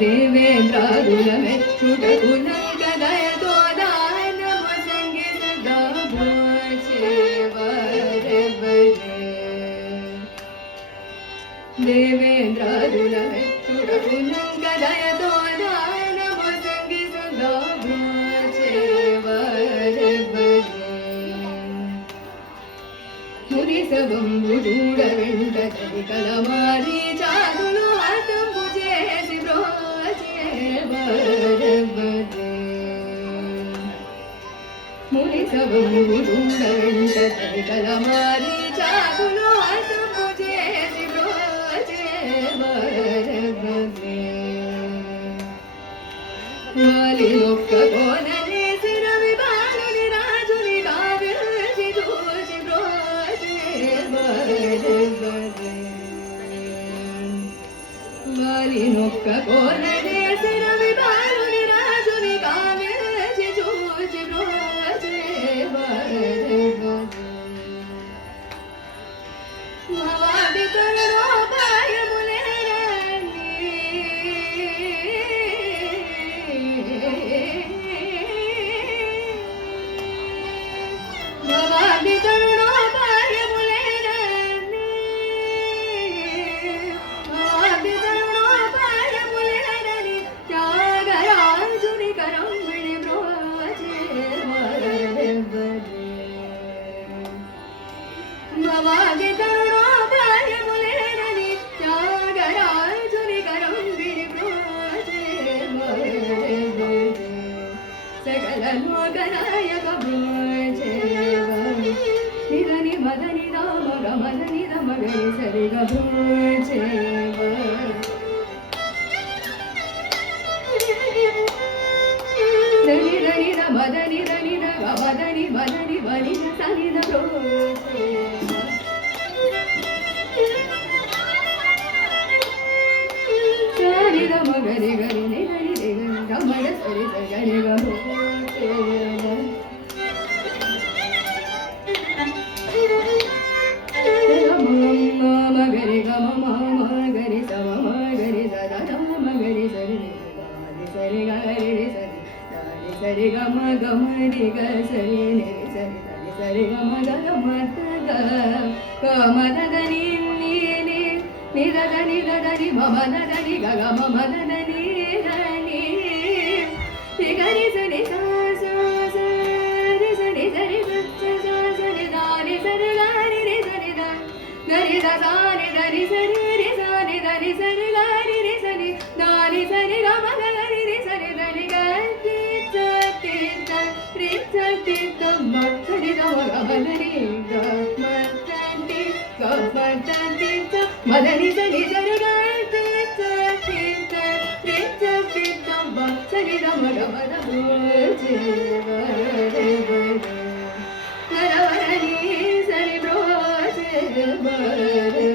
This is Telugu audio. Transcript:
దేవేంద్రాదుల మెచ్చుటకు నంగదయతో దానమ సంగీత దేవేంద్రాదుల మెచ్చుటకు నంగదయతో దానమ సంగీత మురిసవంబు చూడ వెంట కలమారి చాదులు హతంబు చేసి మురిసవంబు చూడ వెంట కలమారి చాదులు హతంబు చేసి వాలి ఒక్క కోనని సిరవి బాలుని రాజుని కావ్యసి చూచి వాలి ఒక్క కోనని సిరవి బాలుని రాజుని కావ్యసి చూచి భవాది తరుణోపాయములేనని త్యాగరాజుని కరంబిడి సకల లోకనాయక నిదని మదని రామ గమదని రమగని సరిగ దని దని మదని దని మదని మదని వని సని గరి గరి నిదని గమన సరి గరి గరి గరి గమ గరి సమ గరి సద గరి సరి సరి గరి సరి సరి గమ గమ రి గ సరి ని సరి సరి గమ గ మత గ మద దని ని ని ని ద దని ద దని మమ ద దని గ గ మమ ద దని దని ని గరి సని సా సా సా రి సని సరి స సని ద ని సరి గ రి రి సని ద గరి ద సా ని ద ని సరి రి సా ని ద ని సరి గ రి రి సని ద ని సరి గ మ గ రి రి సని ద ని గ తి త తి త రి త తి త మ సరి ద మ గ మ ద ని గ మ త టి గ మ త టి త మ ద ని సని సరి గ తి త తి త రి త తి త మ సరి ద మ గ మ ద జే వ రే వ ర ని సరి బ్రో జే వ రే